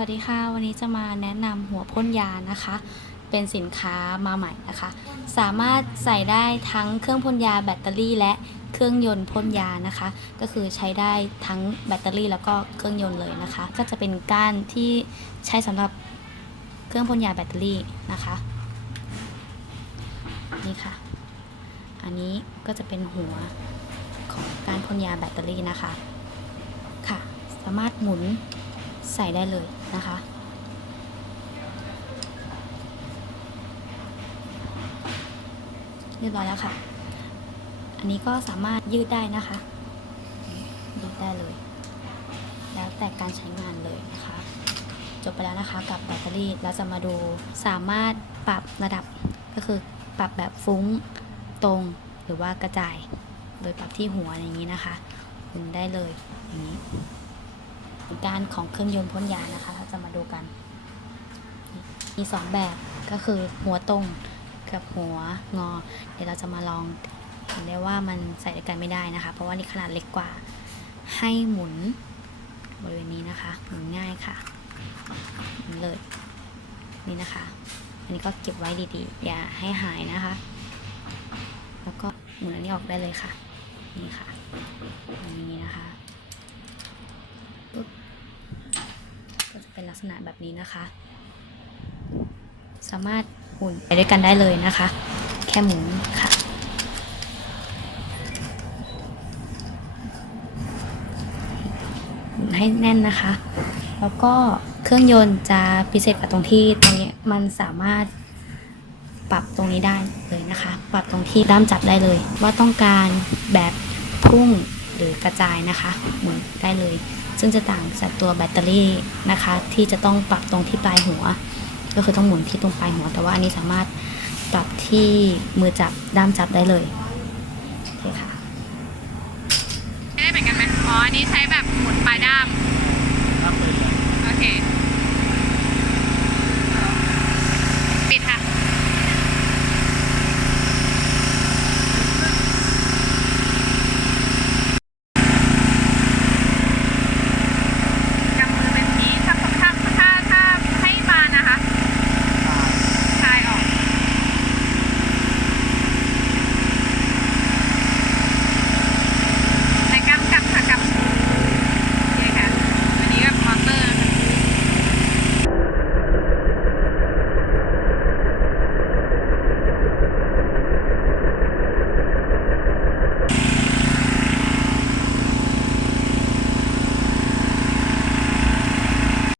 วัสดีค่ะ วันนี้จะมาแนะนำหัวพ่นยานะคะ เป็นสินค้ามาใหม่นะคะ สามารถใส่ได้ทั้งเครื่องพ่นยาแบตเตอรี่ และเครื่องยนต์พ่นยานะคะ ก็คือใช้ได้ทั้งแบตเตอรี่ แล้วก็เครื่องยนต์เลยนะคะ ก็จะเป็นก้านที่ใช้สำหรับเครื่องพ่นยาแบตเตอรี่นะคะ นี่ค่ะ อันนี้ก็จะเป็นหัวของการพ่นยาแบตเตอรี่นะคะ ค่ะ สามารถหมุนใส่ได้เลย นะคะ เรียบร้อยแล้วค่ะ อันนี้ก็สามารถยืดได้นะคะ ยืดได้เลย แล้วแต่การใช้งานเลยนะคะ จบไปแล้วนะคะกับแบตเตอรี่แล้วจะมาดูสามารถปรับระดับก็คือปรับแบบฟุ้งตรงหรือว่ากระจาย โดยปรับที่หัวอย่างนี้นะคะหมุนได้เลยอย่างนี้ การของเครื่องยนต์พ่นยานะคะ เราจะมาดูกัน มีสองแบบก็คือหัวตรงกับหัวงอ เดี๋ยวเราจะมาลองเห็นได้ว่ามันใส่ด้วยกันไม่ได้นะคะ เพราะว่านี่ขนาดเล็กกว่า ให้หมุนบริเวณนี้นะคะหมุนง่ายค่ะหมุนเลยนี่นะคะ อันนี้ก็เก็บไว้ดีๆ อย่าให้หายนะคะ แล้วก็หมุนอันนี้ออกได้เลยค่ะ นี่ค่ะอย่างนี้นะคะ ก็จะเป็น ลักษณะแบบนี้นะคะ สามารถหมุนไปด้วยกันได้เลยนะคะ แค่หมุนค่ะ ให้แน่นนะคะ แล้วก็เครื่องยนต์จะพิเศษกับตรงที่ตรงนี้มันสามารถปรับตรงนี้ได้เลยนะคะ ปรับตรงที่ด้ามจับได้เลย ว่าต้องการแบบพุ่งหรือกระจายนะคะ หมุนได้เลย ซึ่งจะต่างจากตัวแบตเตอรี่นะคะ ที่จะต้องปรับตรงที่ปลายหัว ก็คือต้องหมุนที่ตรงปลายหัว แต่ว่าอันนี้สามารถปรับที่มือจับด้ามจับได้เลยโอเคค่ะ